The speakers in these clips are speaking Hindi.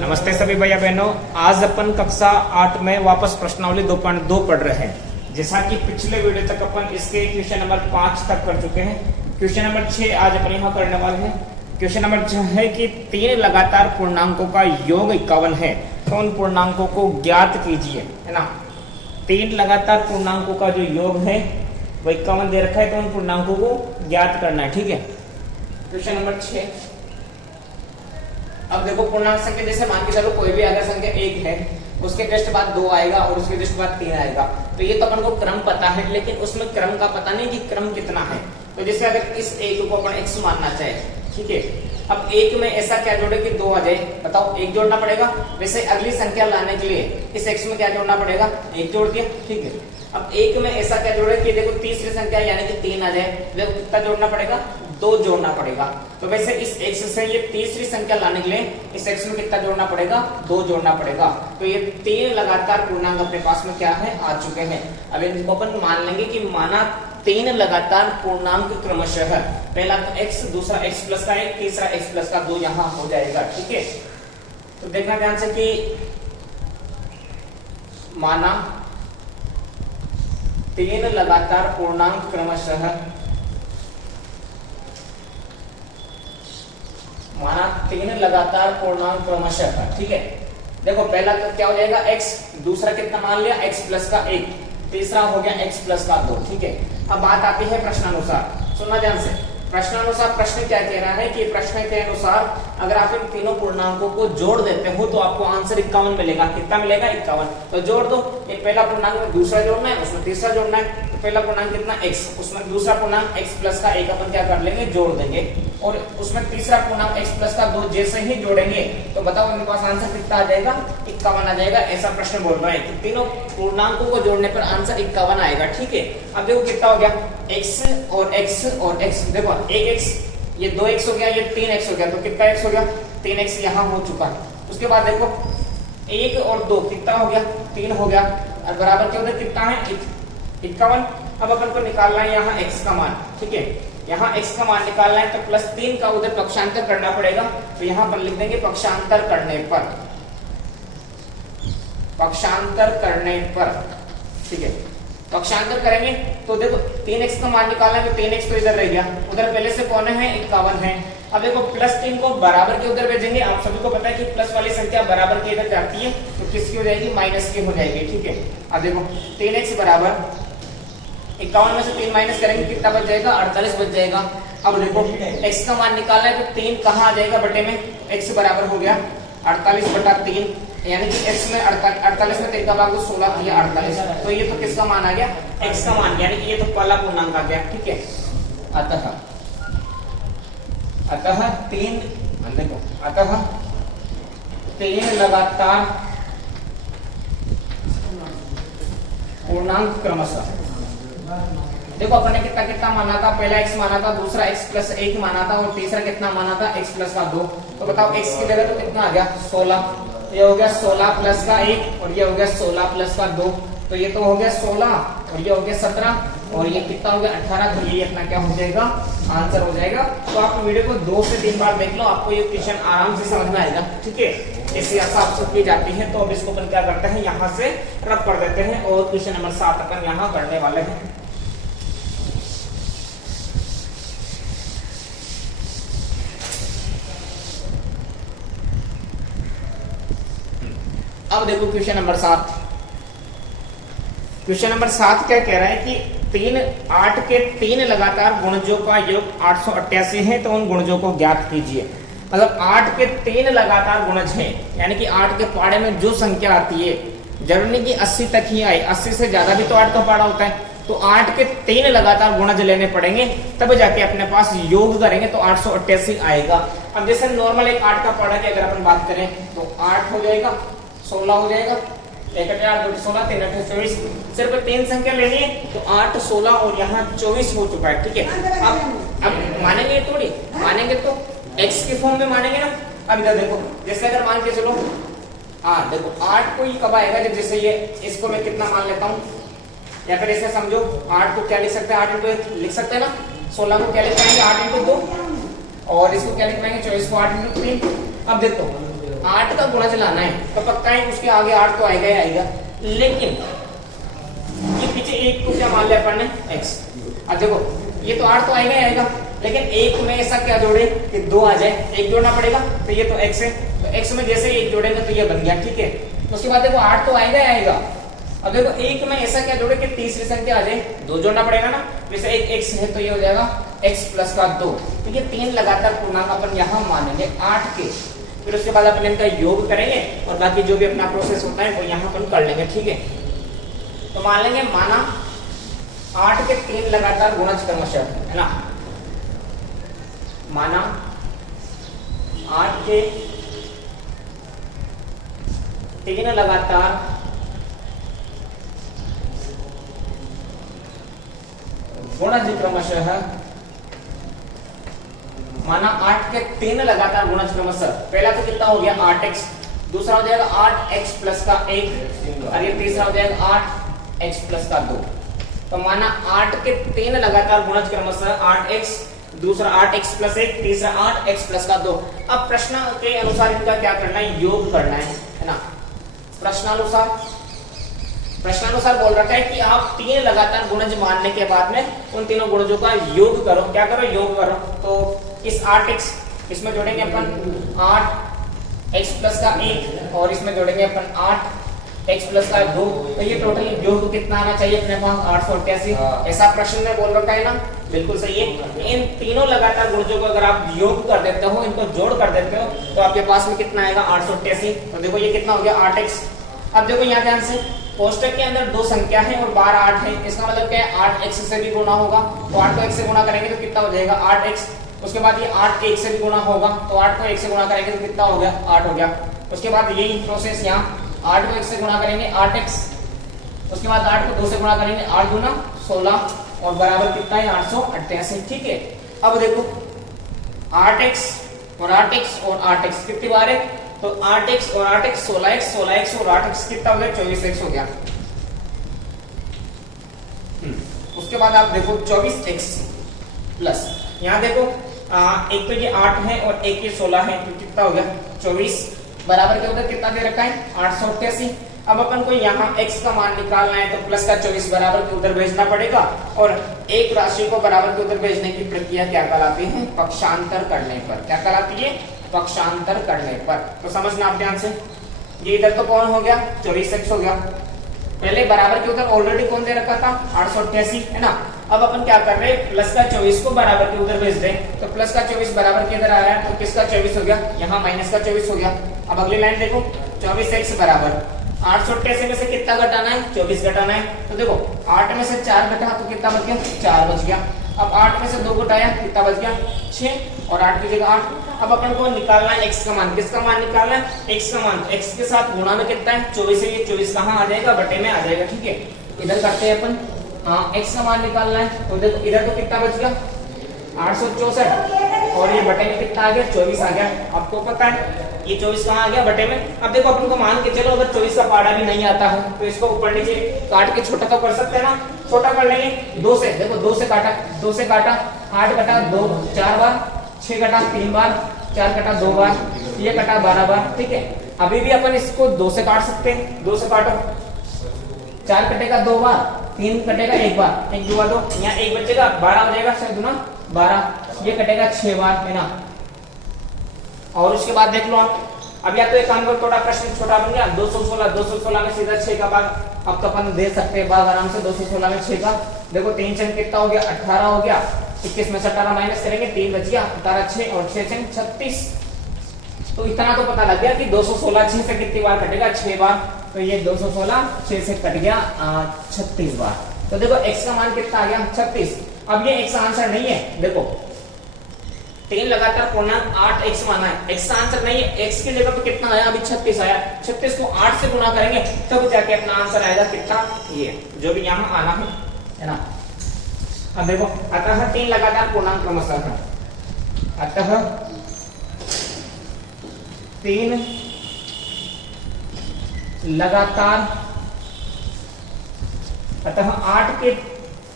नमस्ते सभी भैया बहनों, आज अपन कक्षा 8 में वापस प्रश्नावली 2.2 पढ़ रहे हैं। जैसा कि पिछले वीडियो तक अपन इसके क्वेश्चन नंबर 5 तक कर चुके हैं। क्वेश्चन नंबर 6 आज अपन यहाँ करने वाले हैं। क्वेश्चन नंबर 6 है कि 3 लगातार पूर्णांकों का योग 51 है, तो उन पूर्णांकों को ज्ञात कीजिए, है ना। 3 लगातार पूर्णांकों का जो योग है वो 51 दे रखा है, तो उन पूर्णांकों को ज्ञात करना है। ठीक है, क्वेश्चन नंबर 6। अब देखो, पूर्णांक संख्या जैसे मान के चलो कोई भी अगर संख्या 1 है, उसके जस्ट बाद 2 आएगा और उसके जस्ट बाद 3 आएगा, तो ये तो अपन को क्रम पता है, लेकिन उसमें क्रम का पता नहीं कि क्रम कितना है। तो जैसे अगर इस 1 को अपन x मानना चाहे, ठीक है, अब 1 में ऐसा क्या जोड़े कि 2 आ जाए, बताओ 1 जोड़ना पड़ेगा। वैसे अगली संख्या लाने के लिए इस x में क्या जोड़ना पड़ेगा, 1 जोड़ दिया, ठीक है। अब 1 में ऐसा क्या जोड़े कि देखो तीसरी संख्या यानी कि 3 आ जाए, देखो कितना जोड़ना पड़ेगा, 2 जोड़ना पड़ेगा। तो वैसे इस x से ये तीसरी संख्या लाने के लिए इस x में कितना जोड़ना पड़ेगा, 2 जोड़ना पड़ेगा। तो ये 3 लगातार पूर्णांक अपने पास में क्या है, आ चुके हैं। अब इनको अपन मान लेंगे कि माना 3 लगातार पूर्णांक क्रमशः, पहला तो x, दूसरा x प्लस का 1, तीसरा x प्लस का 2 यहाँ हो जाएगा। ठीक है, तो देखना ध्यान से कि माना 3 लगातार पूर्णांक क्रमशः, माना 3 लगातार पूर्णांक क्रमशः, ठीक है। देखो पहला तो क्या हो जाएगा x, दूसरा कितना मान लिया x प्लस का 1, तीसरा हो गया x प्लस का 2, ठीक है। अब बात आती है प्रश्नानुसार, सुनना ध्यान से। प्रश्नानुसार प्रश्न क्या कह रहा है कि प्रश्न के अनुसार अगर आप इन तीनों पूर्णांकों को जोड़ देते हो तो आपको आंसर 51 मिलेगा। कितना मिलेगा, 51। तो जोड़ दो, एक पहला पूर्णांक में दूसरा जोड़ना है, उसमें तीसरा जोड़ना है। तो पहला पूर्णांक कितना x, उसमें दूसरा पूर्णांक x प्लस का 1 अपन क्या कर लेंगे, जोड़ देंगे, और उसमें तीसरा पूर्णांक x प्लस का 2 जैसे ही जोड़ेंगे तो बताओ इनके पास आंसर कितना आ जाएगा, 51 आ जाएगा। ऐसा प्रश्न बोल रहा है कि तीनों पूर्णांकों को जोड़ने पर आंसर 51 आएगा। ठीक है, अब देखो कितना हो गया, x और x और x, देखो 1x, ये 2x हो गया, ये 3x हो गया, तो कितना x हो गया, 3x यहाँ हो चुका है। उसके बाद देखो 1 और 2 कितना हो गया, 3 हो गया, और बराबर के उधर कितना है, 51। अब अपन को निकालना है यहाँ x का मान, ठीक है, यहाँ x का मान निकालना है, तो +3 का उधर पक्षांतर करना पड़ेगा। तो यहाँ पर लिख देंगे पक्षांतर करने पर, पक्षांतर करने पर, ठीक है, पक्षांतर करेंगे तो देखो 3x का मान निकालना है, तो 3x तो इधर रह गया, उधर पहले से कौन है, 51 है। अब देखो +3 को बराबर के उधर भेजेंगे, आप सभी को पता है कि प्लस वाली संख्या बराबर के इधर जाती है, तो किसकी हो जाएगी, माइनस की हो जाएगी। ठीक है, अब देखो 3x बराबर 51 में से 3 माइनस करेंगे, कितना बच जाएगा, 48 बच जाएगा। अब देखो x का मान निकालना है, तो 3 कहाँ आ जाएगा बटे में, x बराबर हो गया 48/3, यानी कि x में 48 में 3 का भाग 16 किया 48, तो ये तो किसका मान आ गया, x का मान, यानी कि ये तो पहला पूर्णांक आ गया। ठीक है, अतः 3 लगातार पूर्णांक क्रमशः, देखो अपन ने कितना कितना माना था, पहला x माना था, दूसरा x प्लस 1 माना था, और तीसरा कितना माना था, x प्लस का 2। तो बताओ x की जगह तो कितना आ गया, 16, ये हो गया 16 प्लस का 1, और ये हो गया 16 प्लस का 2, तो ये तो हो गया 16, और ये हो गया 17, और ये कितना हो गया 18। तो ये अपना क्या हो जाएगा, आंसर हो जाएगा। तो आप वीडियो को 2 से 3 बार देख लो, आपको ये क्वेश्चन आराम से समझ में आएगा। ठीक है, ऐसे हिसाब से की जाती है। तो अब इसको अपन क्या करते हैं, यहाँ से रब कर देते हैं, और क्वेश्चन नंबर 7 अपन यहाँ करने वाले हैं। अब देखो क्वेश्चन नंबर 7, क्वेश्चन नंबर 7 क्या कह रहा है कि 8 के 3 लगातार गुणजों का योग 888 है, तो उन गुणजों को ज्ञात कीजिए। मतलब 8 के 3 लगातार गुणज हैं, यानी कि 8 के पाड़े में जो संख्या आती है, जरूरी नहीं कि 80 तक ही आए, 80 से ज्यादा भी तो 8 का पाड़ा होता है। तो 8 के 3 लगातार गुणज लेने पड़ेंगे, तब जाके अपने पास योग करेंगे तो 888 आएगा। अब जैसे नॉर्मल एक 8 का पाड़ा की अगर अपन बात करें तो 8 हो जाएगा, 16 हो जाएगा, 1 8 2 16 3 8 24, सिर्फ 3 संख्या लेनी है, तो 8 16 और यहाँ 24 हो चुका है। ठीक है, अब मानेंगे थोड़ी, मानेंगे तो x के फॉर्म में मानेंगे ना। अब इधर देखो, जैसे अगर मान के चलो, देखो 8 को ही कब आएगा, जब जैसे ये इसको मैं कितना मान लेता हूँ, या फिर ऐसे समझो 8 को क्या लिख सकते हैं, 8 इंटू 1 लिख सकते हैं ना, 16 को क्या लिख पाएंगे, 8 इंटू 2, और इसको क्या लिख पाएंगे 24 को 8 इंटू 3। अब देखो 8 का गुणा चलाना है तो पक्का है उसके आगे 8 तो आएगा ही आएगा, लेकिन ये पीछे एक को क्या मान लिया अपन ने x। अब देखो ये तो 8 तो आएगा ही आएगा, लेकिन एक में ऐसा क्या जोड़े कि 2 आ जाए, एक जोड़ना पड़ेगा तो ये तो x है, तो x में जैसे एक जोड़ेंगे तो ये बन गया, ठीक है। उसके बाद देखो 8 तो आएगा ही आएगा। अब देखो एक में ऐसा क्या जोड़े कि तीसरी संख्या आ जाए, 2 जोड़ना पड़ेगा ना, जैसे एक x है तो ये हो जाएगा x प्लस का 2। तो ये 3 लगातार पूर्णांक अपन यहाँ मानेंगे 8 के, फिर उसके बाद अपन इनका योग करेंगे और बाकी जो भी अपना प्रोसेस होता है वो यहाँ अपन कर लेंगे, ठीक है। तो मान लेंगे माना 8 के 3 लगातार गुणज क्रमशः है ना, माना 8 के 3 लगातार गुणज क्रमशः, माना 8 के 3 लगातार गुणज क्रमशः, पहला तो कितना हो गया 8x, दूसरा हो जाएगा 8x प्लस का 1 और ये तीसरा हो जाएगा 8x प्लस का 2। तो माना 8 के 3 लगातार गुणज क्रमशः 8x, दूसरा 8x प्लस 1, तीसरा 8x प्लस का 2। अब प्रश्न के अनुसार इनका क्या करना है, योग करना है ना। प्रश्नानुसार बोल रखा है कि आप 3 लगातार गुणज मानने के बाद में उन तीनों गुणजों का योग करो। क्या करो, योग करो। तो इस 8x इसमें जोड़ेंगे अपन 8x प्लस का 1 और इसमें जोड़ेंगे अपन 8x प्लस का 2। तो ये टोटल योग कितना आना चाहिए अपने पास 888। ऐसा प्रश्न में बोल रखा है ना, बिल्कुल सही है। इन तीनों लगातार गुणजों को अगर आप योग कर देते हो, इनको जोड़ कर देते हो, तो आपके पास में कितना आएगा 888। तो देखो ये कितना हो गया 8x। अब देखो यहाँ ध्यान से कोष्टक के अंदर 2 संख्या है और 12 8 है, इसका मतलब क्या है 8x से भी गुणा होगा, तो 8 को 1 से गुणा करेंगे तो कितना हो जाएगा 8x। उसके बाद ये 8 1 से भी गुणा होगा, तो 8 को 1 से गुणा करेंगे तो कितना हो गया 8 हो गया। उसके बाद यही प्रोसेस यहाँ 8 को 1 से गुणा करेंगे 8x, उसके बाद 8 को 2 से गुणा करेंगे 8 दूना 16 और बराबर कितना है 888, ठीक है। अब देखो 8x और 8x और 8x कितनी बार है, तो 8x और 8x 16x, 16x और 8x कितना हो गया 24x हो गया। उसके बाद आप देखो 24x प्लस यहाँ देखो एक तो ये 8 है और एक ये 16 है, तो कितना हो गया 24 बराबर के उधर कितना दे रखा है 888। अब अपन को यहाँ x का मान निकालना है तो प्लस का 24 बराबर के उधर भेजना पड़ेगा, और एक राशि को बराबर के उधर भेजने की प्रक्रिया क्या कहलाती है, पक्षांतर करने पर। क्या कहलाती है, पक्षांतर करने पर। तो समझना आप ध्यान से, ये इधर तो कौन हो गया 24x हो गया, पहले बराबर के उधर ऑलरेडी कौन दे रखा था 888 है ना। अब अपन क्या कर रहे हैं, प्लस का 24 को बराबर के उधर भेज दें, तो प्लस का 24 बराबर के इधर आ रहा है, तो किसका 24 हो गया, यहाँ माइनस का 24 हो गया। अब अगली लाइन देखो 24x बराबर 888 में से कितना घटाना है 24 घटाना है, तो देखो 8 में से 4 घटा तो कितना बच गया 4 बच गया। अब 8 में से 2 घटाया कितना बच गया 6 और 8 की जगह 8। अब अपन को निकालना है x का मान, किसका मान निकालना है x का मान, x के साथ गुणा में कितना है 24 है, ये 24 कहाँ आ जाएगा बटे में आ जाएगा, ठीक है। इधर करते हैं अपन x का मान निकालना है, तो देखो इधर तो कितना बच गया 864 और ये बटे में कितना आ गया 24 आ गया। आपको पता है ये 24 कहाँ आ गया बटे में। अब देखो अपन को मान के चलो अगर 24 का पारा भी नहीं आता है तो इसको ऊपर नीचे काट के छोटा तो कर सकते हैं ना, छोटा कर लेंगे 2 से। देखो 2 से काटा 8 कटा 2 4 बार, 6 कटा 3 बार, 4 कटा 2 बार, ये कटा 12 बार, ठीक है। अभी भी अपन इसको 2 से काट सकते हैं, 2 से काटो 4 कटेगा 2 बार, 3 कटेगा 1 बार, 1 2 2 यहाँ 1 बचेगा 12 हो जाएगा 6 दूना 12, ये कटेगा 6 बार है ना। और उसके बाद देख लो आप, अब या तो एक काम करो थोड़ा प्रश्न छोटा बन गया 216 में सीधा 6 का भाग, अब तो अपन दे सकते हैं भाग आराम से 216 में 6 का। देखो 3 छंग कितना हो गया 18 हो गया, 21 में से 18 माइनस करेंगे 3 बच गया, 18 6 और 6 छंग 36। तो इतना तो पता लग गया कि 216 6 से कितनी बार कटेगा 6 बार, तो ये 216 6 से कट गया 36 बार। तो देखो x का मान कितना आ गया 36। अब ये x आंसर नहीं है, देखो 3 लगातार पूर्णांक 8x माना है, x का आंसर नहीं है, x की जगह पे कितना आया अभी 36 आया, 36 को 8 से गुणा करेंगे तब जाके अपना आंसर आएगा कितना, ये जो भी यहाँ आना है ना। अब देखो अतः 3 लगातार पूर्णांक क्रमशः है, अतः 3 लगातार, अतः 8 के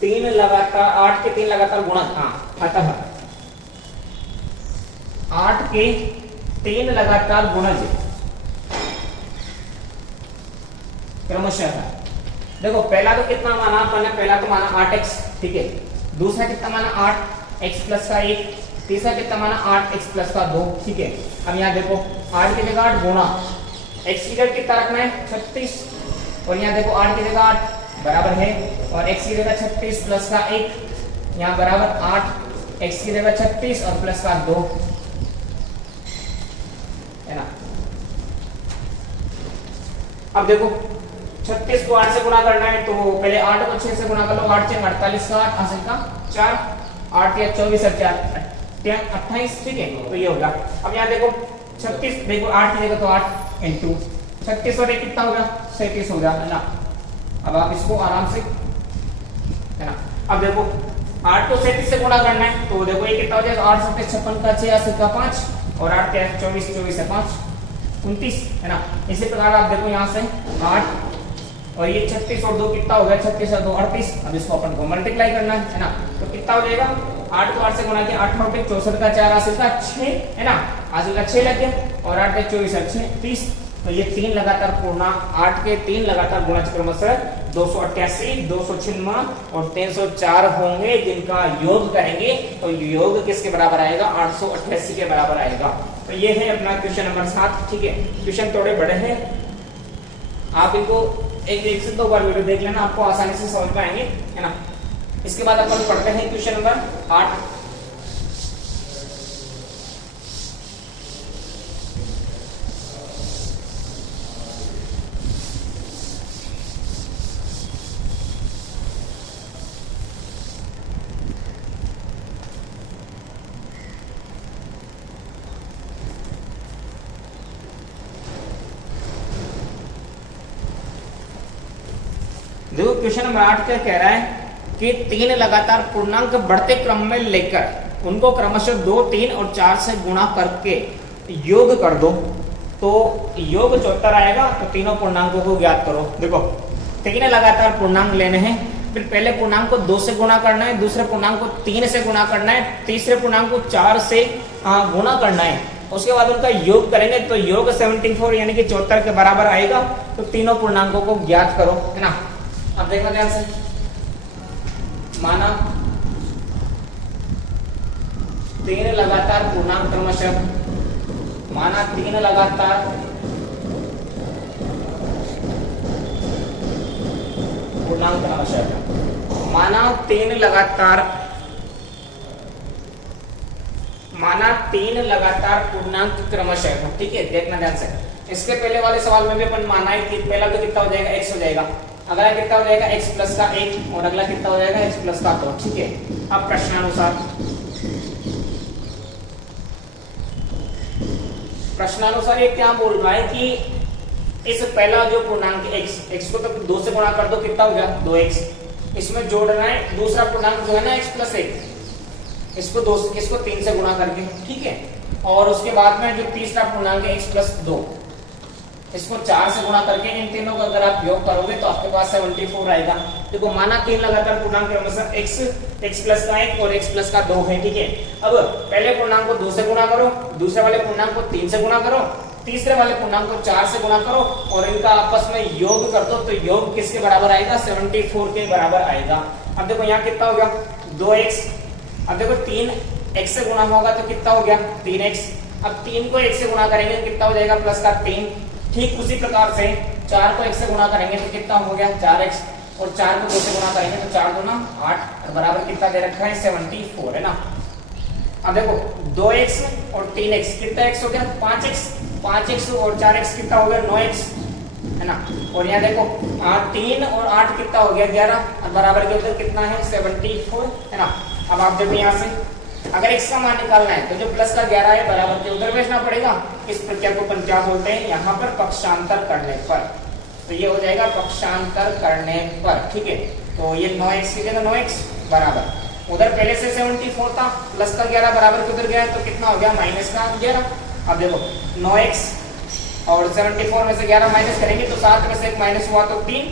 3 लगातार गुणक, हाँ अतः 8 के 3 लगातार गुणज क्रमशः है। देखो पहला तो कितना माना अपन ने, पहला तो माना 8x, ठीक है। दूसरा कितना माना 8x प्लस का 1, तीसरा कितना माना 8x प्लस का 2, ठीक है। अब यहाँ देखो 8 की जगह 8 गुणा x की जगह कितना रखना है 36, और यहाँ देखो 8 की जगह 8 बराबर है, और x की जगह 36 प्लस का 1 यहाँ बराबर 8, x की जगह 36 और प्लस का 2 है ना। अब देखो 36 को 8 से गुणा करना है, तो पहले 8 को 6 से गुणा कर लो, 8 6 48 का 8 हासिल का 4, 8 या 24 और 4 28, ठीक है। तो ये होगा। अब यहाँ देखो 36, देखो 8 की जगह तो 8 इंटू 36 और 1 कितना होगा 37 हो गया, है ना। अब आप इसको आराम से, है ना। अब देखो 8 को 37 से गुणा करना है, तो देखो ये कितना हो जाएगा 8 7 56 का 6 80 का 5, और 8 क्या 24 24 से 5 29, है ना। इसी प्रकार आप देखो यहाँ से 8 और ये 36 और 2 कितना हो गया 36 और 2 38। अब इसको अपन को मल्टीप्लाई करना है ना, तो कितना हो जाएगा 8 को 8 से गुणा किया 8 9 64 का 4 हासिल का 6, है ना। हासिल का 6 लग गया, और 8 के 24 और 6 30। तो ये 3 लगातार पूर्णांक 8 के 3 लगातार गुणज क्रमशः 288 296 और 304 होंगे, जिनका योग करेंगे तो योग किसके बराबर आएगा 888 के बराबर आएगा। तो ये है अपना क्वेश्चन नंबर 7, ठीक है। क्वेश्चन थोड़े बड़े हैं, आप इनको एक से दो बार वीडियो देख लेना, आपको आसानी से समझ पाएंगे, है ना। इसके बाद अपन पढ़ते हैं क्वेश्चन नंबर 8। देखो क्वेश्चन नंबर 8 क्या कह रहा है कि 3 लगातार पूर्णांक बढ़ते क्रम में लेकर उनको क्रमशः 2 3 और 4 से गुणा करके योग कर दो, तो योग 74 आएगा। तो तीनों पूर्णांकों को ज्ञात करो। देखो 3 लगातार पूर्णांक लेने हैं, फिर पहले पूर्णांक को 2 से गुणा करना है, दूसरे पूर्णांक को 3 से गुणा करना है, तीसरे पूर्णांक को 4 से गुणा करना है। उसके बाद उनका योग करेंगे, तो योग 74 यानी कि 74 के बराबर आएगा। तो तीनों पूर्णांकों को ज्ञात करो, है ना। अब देखना ध्यान से, माना 3 लगातार पूर्णांक क्रमशः, माना 3 लगातार पूर्णांक क्रमशः, माना 3 लगातार, माना 3 लगातार पूर्णांक क्रमशः, ठीक है। देखना ध्यान से, इसके पहले वाले सवाल में भी अपन माना है कि पहला तो कितना हो जाएगा x हो जाएगा, अगला कितना हो जाएगा x प्लस का 1, और अगला कितना हो जाएगा x प्लस का 2, ठीक है। अब प्रश्नानुसार ये क्या बोल रहा है कि इस पहला जो पूर्णांक x को तो 2 से गुणा कर दो, कितना हो गया 2x, इसमें जोड़ना है दूसरा पूर्णांक जो है ना x प्लस 1, इसको 3 से गुणा करके, ठीक है। और उसके बाद में जो तीसरा पूर्णांक है x प्लस 2, इसको 4 से गुणा करके इन तीनों का अगर आप योग करोगे तो आपके पास 74 आएगा। देखो माना 3 लगातार पूर्णांक क्रमशः x प्लस का 1 और x प्लस का 2 है, ठीक है। अब पहले पूर्णांक को 2 से गुणा करो, दूसरे वाले पूर्णांक को 3 से गुणा करो, तीसरे वाले पूर्णांक को 4 से गुणा करो, और इनका आपस में योग कर दो, तो योग किसके बराबर आएगा 74 के बराबर आएगा। अब देखो यहाँ कितना हो गया 2x, अब देखो 3x से गुणा होगा तो कितना हो गया 3x, अब 3 को 1 से गुणा करेंगे कितना हो जाएगा प्लस का 3, ठीक उसी प्रकार से 4 को 1 से गुणा करेंगे तो कितना हो गया 4x, और 4 को 2 से गुणा करेंगे तो 4 दूना 8, और बराबर कितना दे रखा है 74, है ना। अब देखो 2x और 3x कितना x हो गया 5x, 5x और 4x कितना हो गया 9x, है ना। और यहाँ देखो 3 और 8 कितना हो गया 11, और बराबर के उधर कितना है 74, है ना। अब आप देखो यहाँ से अगर x का मान निकालना है तो जो प्लस का 11 है बराबर के उधर भेजना पड़ेगा। इस प्रक्रिया को अपन क्या बोलते हैं यहाँ पर पक्षांतर करने पर, तो ये हो जाएगा पक्षांतर करने पर, ठीक है। तो ये 9x की जगह 9x बराबर उधर पहले से 74 था, प्लस का 11 बराबर के उधर गया तो कितना हो गया माइनस का 11। अब देखो 9x और 74 में से 11 माइनस करेंगे तो 7 में से 1 माइनस हुआ तो 3,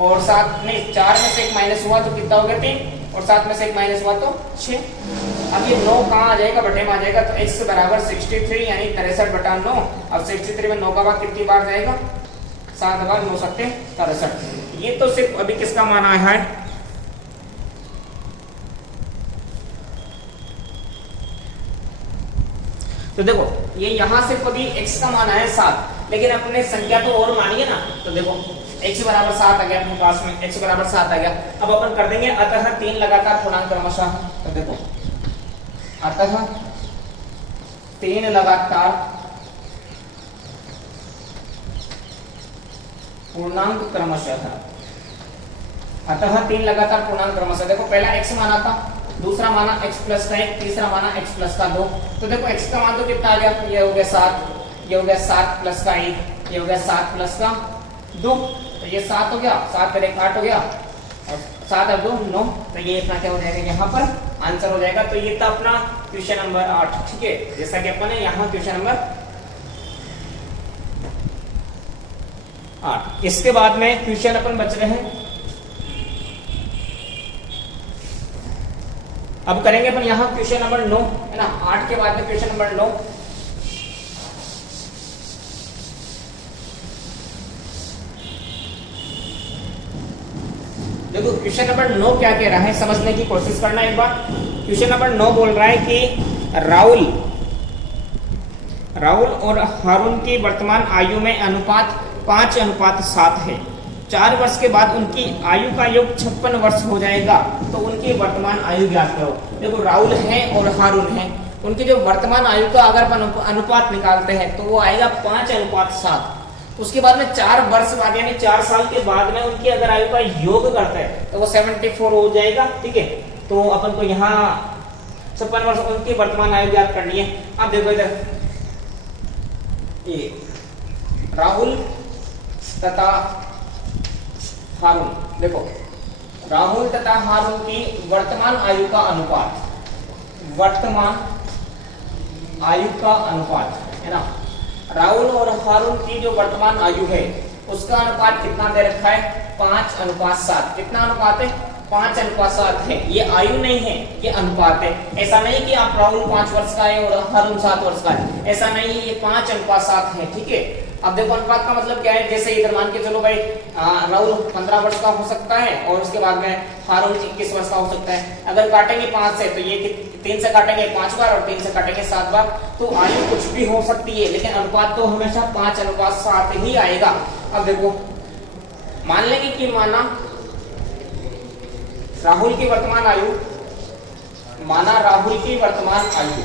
और 7 नहीं 4 में से 1 माइनस हुआ तो कितना हो गया 3, और 7 में से 1 माइनस हुआ तो 6। अब ये 9 कहाँ आ जाएगा, बटे में आ जाएगा, तो x बराबर 63 यानी 63/9। अब 63 में 9 का भाग कितनी बार जाएगा, 7 बार, 9 सत्ते 63। ये तो सिर्फ अभी किसका मान आया है, तो देखो ये यहाँ से अभी x का मान आया 7, लेकिन अपने संख्या तो और मानिए ना, तो देखो x बराबर 7 आ गया अपने पास में, x बराबर 7 आ गया। अब अपन कर देंगे अतः 3 लगातार पूर्णांक क्रमशः, तो देखो अतः 3 लगातार पूर्णांक क्रमशः, अतः 3 लगातार पूर्णांक क्रमशः। देखो पहला x माना था, दूसरा माना x प्लस का 1, तीसरा माना x प्लस का 2। तो देखो x का मान तो कितना आ गया, ये हो गया 7, ये हो गया 7 प्लस का 1, ये हो गया 7 प्लस का 2, तो ये 7 हो गया, 7 पर 1 8 हो गया, और 7 और 2 9, तो ये इतना क्या हो जाएगा, यहाँ पर आंसर हो जाएगा। तो ये था अपना क्वेश्चन नंबर 8, ठीक है, जैसा कि अपन ने यहाँ क्वेश्चन नंबर 8। इसके बाद में क्वेश्चन अपन बच रहे हैं, अब करेंगे अपन यहाँ क्वेश्चन नंबर 9, है ना, 8 के बाद में क्वेश्चन नंबर 9। देखो क्वेश्चन नंबर 9 क्या कह रहा है, समझने की कोशिश करना एक बार। क्वेश्चन नंबर 9 बोल रहा है कि राहुल और हारून की वर्तमान आयु में अनुपात 5:7 है। 4 वर्ष के बाद उनकी आयु का योग 56 वर्ष हो जाएगा, तो उनकी वर्तमान आयु ज्ञात करो। देखो राहुल है और हारून है, उनकी जो वर्तमान आयु का अगर अनुपात निकालते हैं तो वो आएगा 5:7। उसके बाद में 4 वर्ष बाद यानी 4 साल के बाद में उनकी अगर आयु का योग करते हैं तो वो 74 हो जाएगा, ठीक है। तो अपन को यहाँ 56 वर्ष उनकी वर्तमान आयु ज्ञात करनी है। अब देखो इधर ये राहुल तथा हारून, देखो राहुल तथा हारून की वर्तमान आयु का अनुपात, वर्तमान आयु का अनुपात है ना, राहुल और हारून की जो वर्तमान आयु है उसका अनुपात कितना दे रखा है, 5:7। कितना अनुपात है, 5:7 है। ये आयु नहीं है, ये अनुपात है। ऐसा नहीं कि आप राहुल 5 वर्ष का है और हारून 7 वर्ष का है, ऐसा नहीं है, ये 5:7 है, ठीक है। अब देखो अनुपात का मतलब क्या है, जैसे इधर मान के चलो भाई राहुल 15 वर्ष का हो सकता है और उसके बाद में हारून 21 वर्ष का हो सकता है। अगर काटेंगे 5 से तो ये 3 से काटेंगे 5 बार और 3 से काटेंगे 7 बार, तो आयु कुछ भी हो सकती है, लेकिन अनुपात तो हमेशा 5:7 ही आएगा। अब देखो मान लेंगे कि माना राहुल की वर्तमान आयु, माना राहुल की वर्तमान आयु,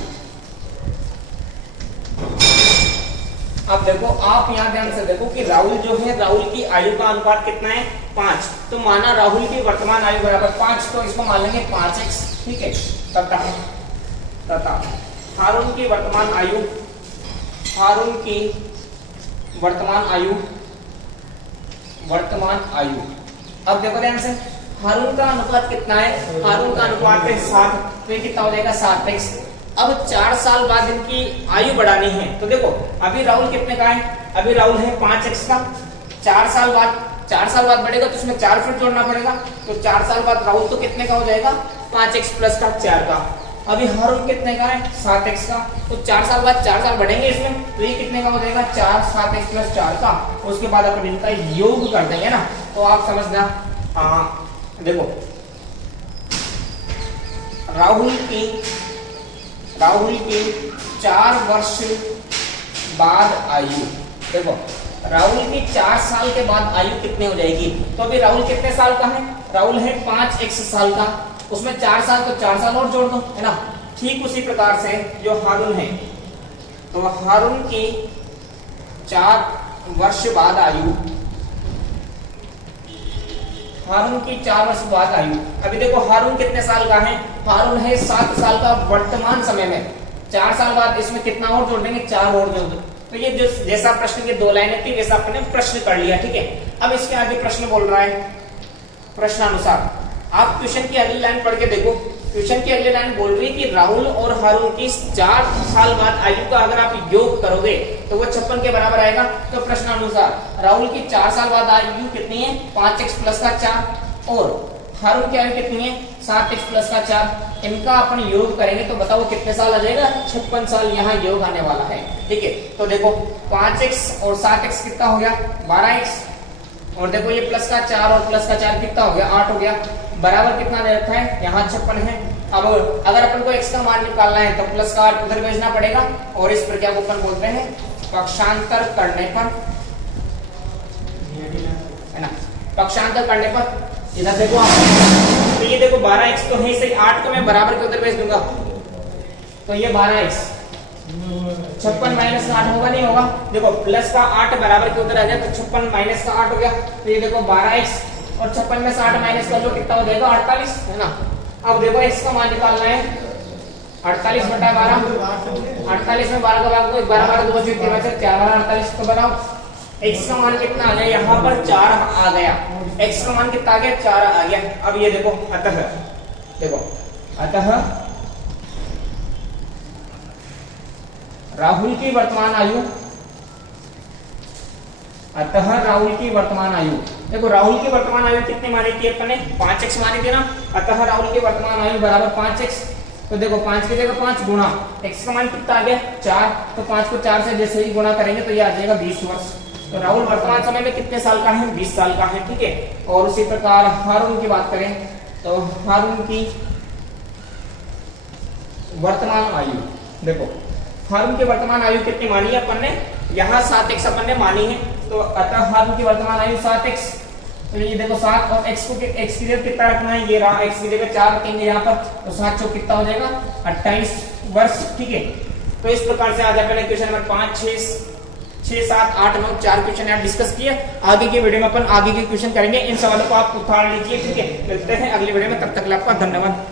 अब देखो आप यहाँ ध्यान से देखो कि राहुल जो है, राहुल की आयु का अनुपात कितना है, 5। तो माना राहुल की वर्तमान आयु बराबर 5, तो इसको मान लेंगे 5x, ठीक है। तथा हारून की वर्तमान आयु, हारून की वर्तमान आयु, अब देखो ध्यान से हारून का अनुपात कितना है, हारून का अनुपात है 7, तो ये कितना हो जाएगा 7x। अब 4 साल बाद इनकी आयु बढ़ानी है, तो देखो अभी राहुल कितने का है, अभी राहुल है 5x का, 4 साल बाद बढ़ेगा तो उसमें 4 फिर जोड़ना पड़ेगा, तो 4 साल बाद राहुल तो कितने का हो जाएगा, 5x प्लस का 4 का। अभी हारून कितने का है, 7x का, तो 4 साल बाद 4 साल बढ़ेंगे इसमें, तो ये कितने का हो जाएगा, 4 7x प्लस 4 का। उसके बाद अपन इनका योग कर देंगे ना, तो आप समझना। देखो राहुल की 4 वर्ष बाद आयु, देखो राहुल की 4 साल के बाद आयु कितने हो जाएगी, तो अभी राहुल कितने साल का है, राहुल है 5x साल का, उसमें 4 साल तो 4 साल और जोड़ दो, है ना। ठीक उसी प्रकार से जो हारून है, तो हारून की 4 वर्ष बाद आयु, हारून की 4 वर्ष बाद आयु, अभी देखो हारून कितने साल का है, हारून है 7 साल का वर्तमान समय में, 4 साल बाद इसमें कितना और जोड़ देंगे, 4 और जोड़ दो। तो ये जैसा प्रश्न की 2 लाइनें थी वैसा आपने प्रश्न कर लिया, ठीक है। अब इसके आगे प्रश्न बोल रहा है, प्रश्नानुसार आप क्वेश्चन की अगली लाइन पढ़ के देखो। क्वेश्चन की अगली लाइन बोल रही है कि राहुल और हारून की 4 साल बाद आयु का अगर आप योग करोगे तो वो 56 के बराबर आएगा। तो प्रश्नानुसार राहुल की 4 साल बाद आयु कितनी है, 5x प्लस का 4, और हर उनकी आयु कितनी है 7x प्लस का 4, इनका अपन योग करेंगे तो बताओ कितने साल आ जाएगा 56 साल यहाँ योग आने वाला है। ठीक है, तो देखो 5x और 7x कितना हो गया 12x, और देखो ये प्लस का 4 और प्लस का 4 कितना हो गया 8 हो गया, बराबर कितना दे रखा है यहाँ 56 है। अब अगर अपन को x का मान निकालना है तो प्लस का 8 उधर भेजना पड़ेगा, और इस प्रक्रिया को अपन बोलते हैं पक्षांतर करने पर, है ना, पक्षांतर करने पर। इधर देखो आप, तो ये देखो 12x तो है सही, 8 को मैं बराबर के उधर भेज दूंगा, तो ये 12x 56 माइनस 8 होगा नहीं होगा, देखो प्लस का 8 बराबर के उधर आ गया तो 56 माइनस का 8 हो गया, तो ये देखो 12x और 56 में से 8 माइनस कर लो कितना हो जाएगा 48, है ना। अब देखो x का मान निकालना है 48 बटा 12, 48 में 12 का भाग दो, 12 12 2 4 48 तो बनाओ x का मान कितना आ गया यहाँ पर 4 आ गया, x का मान कितना आ गया 4 आ गया। अब ये देखो अतः, देखो अतः राहुल की वर्तमान आयु, अतः राहुल की वर्तमान आयु, देखो राहुल की वर्तमान आयु कितनी मानी थी अपन ने 5x मानी थी ना, अतः राहुल की वर्तमान आयु बराबर 5x, तो देखो 5 की जगह 5 गुणा x का मान कितना आ गया 4, तो 5 को 4 से जैसे ही गुणा करेंगे तो ये आ जाएगा 20 वर्ष। तो राहुल वर्तमान समय में कितने साल का है 20 साल का है। ठीक है, और उसी प्रकार हारून की बात करें तो हारून की वर्तमान आयु, देखो हारून की वर्तमान आयु कितनी मानी है अपन ने, यहाँ 7x अपन ने मानी है, तो अतः हारून की वर्तमान आयु 7x, तो ये देखो 7 और x को x की जगह कितना रखना है, ये रहा x की जगह 4 रखेंगे यहाँ पर, तो 7 चौक कितना हो जाएगा 28 वर्ष। ठीक है, तो इस प्रकार से आज अपन क्वेश्चन नंबर 5 6 7 8 9 4 क्वेश्चन यहाँ डिस्कस किए। आगे की वीडियो में अपन आगे के क्वेश्चन करेंगे, इन सवालों को आप उतार लीजिए। ठीक है, मिलते हैं अगली वीडियो में, तब तक आपका धन्यवाद।